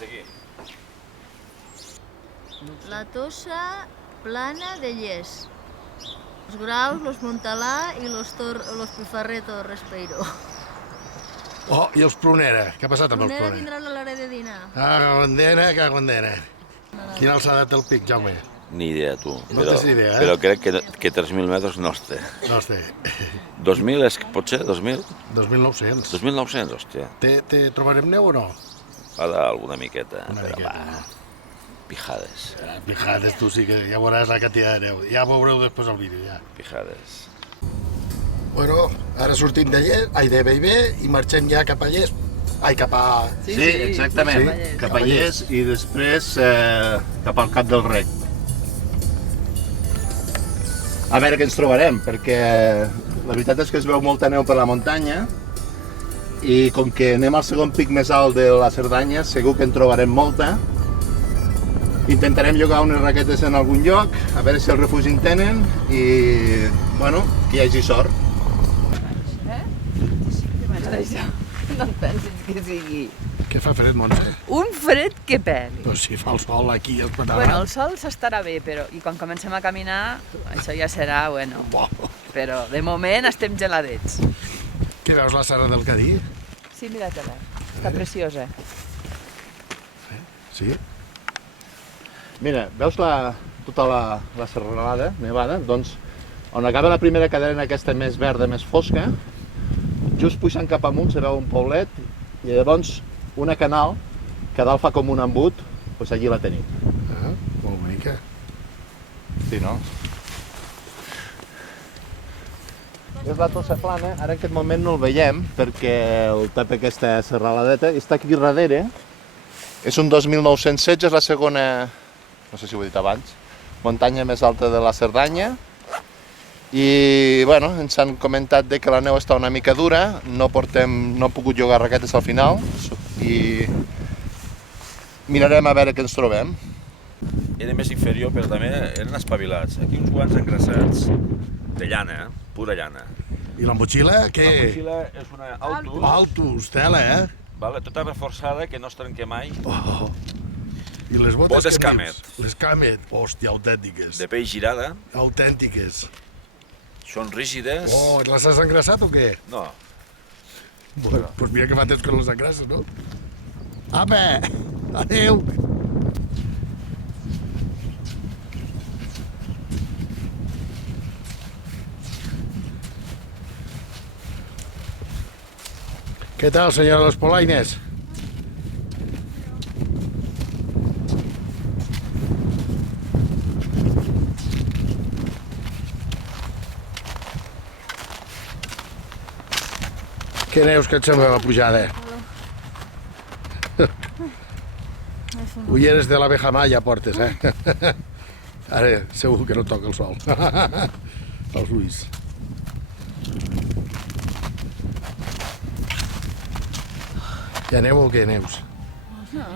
seguir. La Tossa Plana de Lles. Los Graus, los Montalà i los Pifarreto Respeiro. Oh, i els Prunera. Què ha passat amb els Prunera Prunera? vindran a l'hora de dinar. Que condena. Quina alçada té el pic, Jaume? Ni idea, tu. No tens ni idea, eh? Però crec que 3.000 metres no els té. No els té. 2.000 és, potser? 2.000? 2.900. 2.900, hòstia. Te trobarem neu o no? Ara alguna miqueta. Una però miqueta, va, no? Pijades. Pijades, tu sí que ja veuràs la quantitat de neu. Ja veureu després el vídeo, ja. Pijades. Bueno, ara sortim de Bellver i marxem ja cap a Lles. Ai, cap a... Sí, exactament. Sí? Cap a Lles i després cap al Cap del Rec. A veure què ens trobarem, perquè la veritat és que es veu molta neu per la muntanya i com que anem al segon pic més alt de la Cerdanya, segur que en trobarem molta. Intentarem llogar unes raquetes en algun lloc, a veure si el refugi en tenen i, bueno, que hi hagi sort. No et pensis que sigui Què fa fred, Montse? un fred que peli. Però si fa el sol aquí es petarà. Bueno, el sol s'estarà bé, però i quan comencem a caminar, això ja serà, bueno, però de moment estem geladets. Què veus, la Serra del Cadí? Sí, mira-te-la, està preciosa. Sí? Mira, veus tota la serralada nevada? Doncs on acaba la primera cadena aquesta més verda, més fosca, just pujant cap amunt se veu un poblet i llavors una canal que a dalt fa com un embut, doncs allí la tenim. Ah, molt bonica. Sí, no? És la Tossa Plana, ara en aquest moment no el veiem perquè el tapa aquesta serraladeta i està aquí darrere. És un 2916, és la segona, no sé si ho he dit abans, muntanya més alta de la Cerdanya. I bueno, ens han comentat que la neu està una mica dura, no hem pogut llogar raquetes al final i mirarem a veure què ens trobem. Era més inferior, però també eren espavilats. Aquí uns guants engraçats de llana, pura llana. I la motxilla, què? La motxilla és una Altus, Altus, tela, vale, tota reforçada, que no es trenqui mai. Oh. I les botes Botes que Camet. dius? Les Camet, hòstia, autèntiques. De pell girada, Autèntiques. són rígides. Oh, les has engraçat o què? No, Bueno, doncs mira que fa temps que no les engraces, no? Apa! Adéu! ¿Qué tal, señora Los Polaines? Què neus que et sembla la pujada? Ulleres de l'abeja maya portes, eh? Ara segur que no toca el sol. Els ulls. Hi ha neu o què, Neus? No,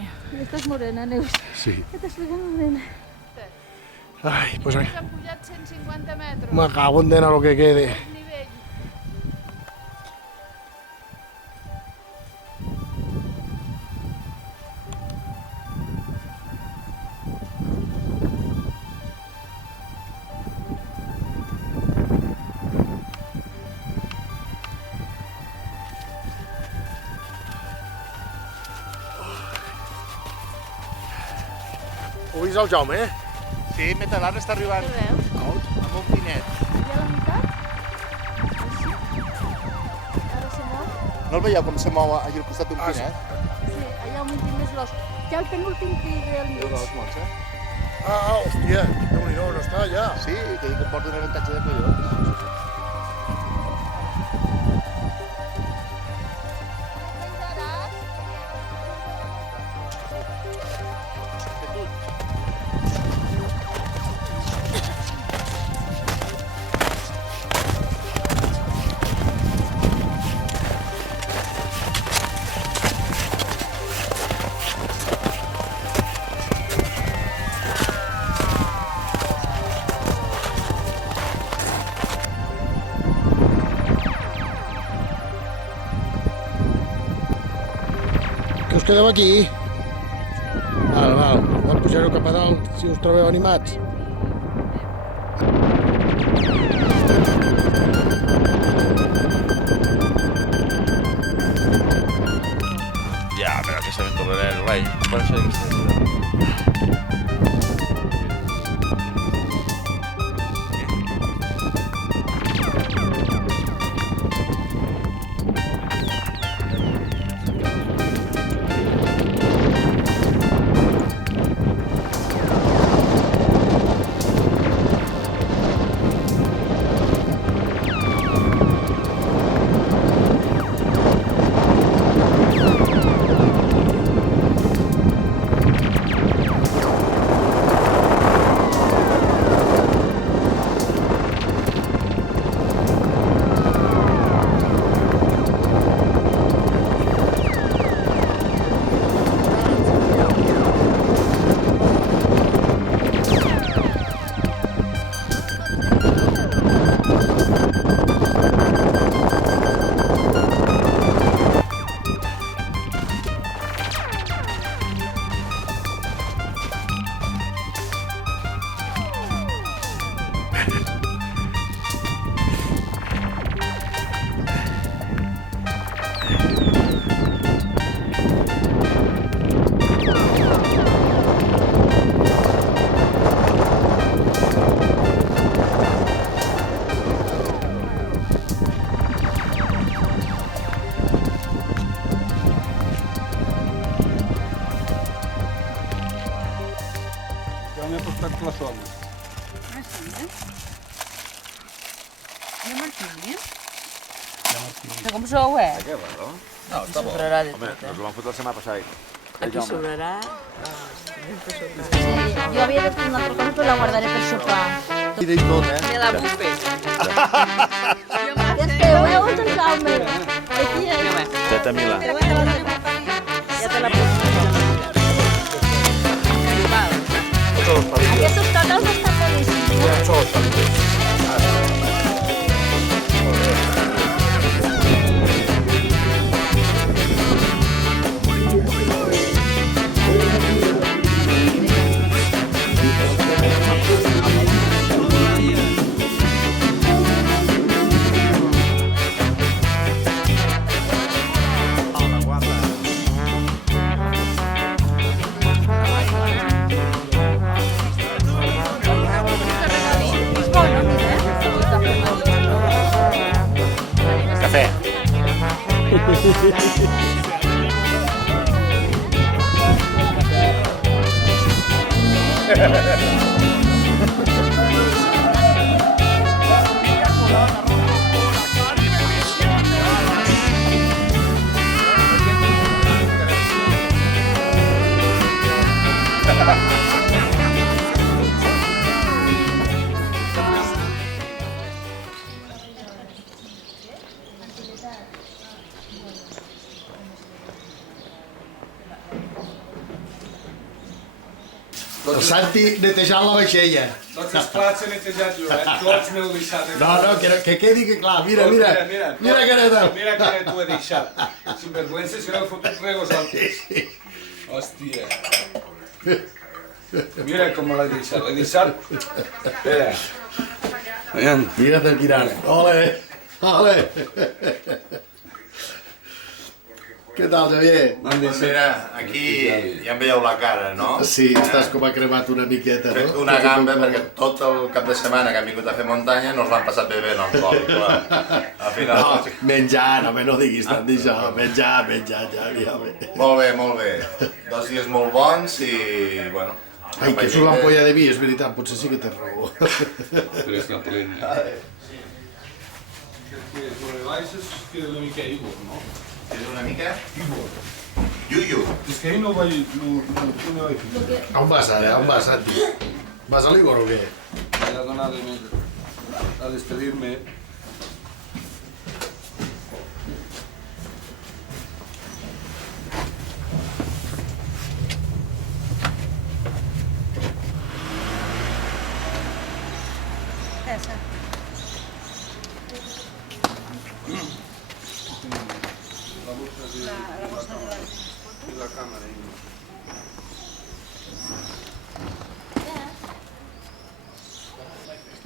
estàs morena, Neus. Sí. Que t'has ficat morena. Ai, pues Ens han pujat 150 metres. me cago en dena lo que quede. Nivell. Ho vist el Jaume, eh? Sí, Metalart està arribant Què veus? amb un pinet. I a la meitat? Així? Ara se mou? No el veieu com se mou allà al costat d'un pinet? Sí, allà un últim més gros. Ja el penúltim pic del Déu de mig. les Montse. Hòstia, Déu-n'hi-do, no està allà. Sí, que dic que em porta un avantatge de collons. Que us quedeu aquí? pujar-ho cap a dalt, si us trobeu animats. Ja, però aquesta aventurera és rei. Per això aquesta... Ja m'he apostat clasol. Ah, sí, eh? De Martini, eh? Com sou, eh? Que raro. No, està bo. Sobrarà de Home, tot, ens ho vam fotre la setmana passada. Aquí sobrarà. Jo havia de fer una altra cosa, però la guardaré per sopar. I tot, De la bufes. Ja esteu, en Jaume? Aquí, Teta Mila. Ja te la puc. Aquests totals estan boníssims. Cafè. El Santi netejant la vaixella. Tots els plats he netejat jo, tots m'heu deixat. No, que quedi que clar, mira careta. Mira que t'ho he deixat. Sinvergüenza, si no he fotut res vosaltres. Hòstia. Mira com me l'he deixat. L'he deixat... Espera. Aviam. Mira't el tirant. Ole, ole. Què tal, Javier? M'han Doncs deixat... mira, aquí ja em veieu la cara, no? Sí, estàs com ha cremat una miqueta, He fet no? una gamba perquè tot el cap de setmana que hem vingut a fer muntanya no ens l'han passat bé en el col, clar. Al final... No, menjant, home, no diguis tant d'això. Menjar, ja. Molt bé. 2 dies molt bons i, bueno... Ai, que surt l'ampolla de vi, és veritat, potser sí que tens raó. Però és la plena. Que sobre baixes queda una mica Igor, no? És una mica... Igor. Yuyu. És que ahir no vaig... No vaig fer. On vas ara? On vas, Santi? Vas a l'Igor o què? Vaig a donar a despedir-me. La cámara ahí.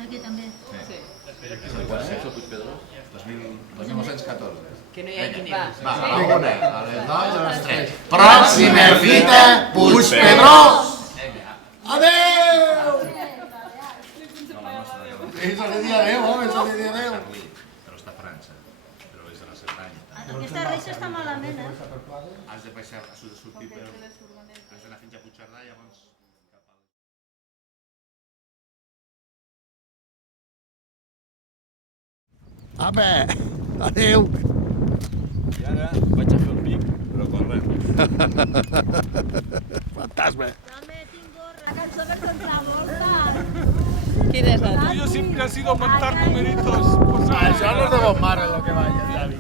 perquè també. Quan és el Puigpedrós? 1914. Que no hi hagi ni va. Va, a la una, a les dues, a les tres. Pròxima fita, Puigpedrós! Adéu! Se li dia adéu, home, se li dia adéu. Però està a França, però és de la Cerdanya. Aquesta reixa està malament, Has de baixar, has de sortir per... Has d'anar fins a Puigcerdà, llavors... Apa, adéu. I ara vaig a fer un pic, però corrent. Fantasma. També tinc gorra. La cançó de Contravolta. Quin és el Yo siempre ha sido montar numeritos. Això no és de Bob Marley, lo que vaya, Xavi.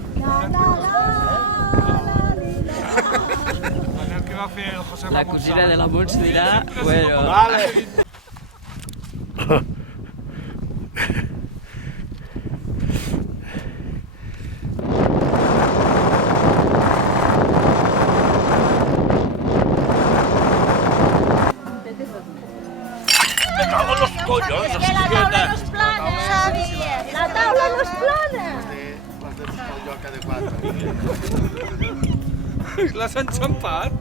En el que va a hacer José Ramón La cosina Sáenz. de la Muns dirà, bueno... Vale! Me cago en los collons, Que la taula no es plana. Xavi, la taula no es plana. Les de el lloc adequat. Las han champat.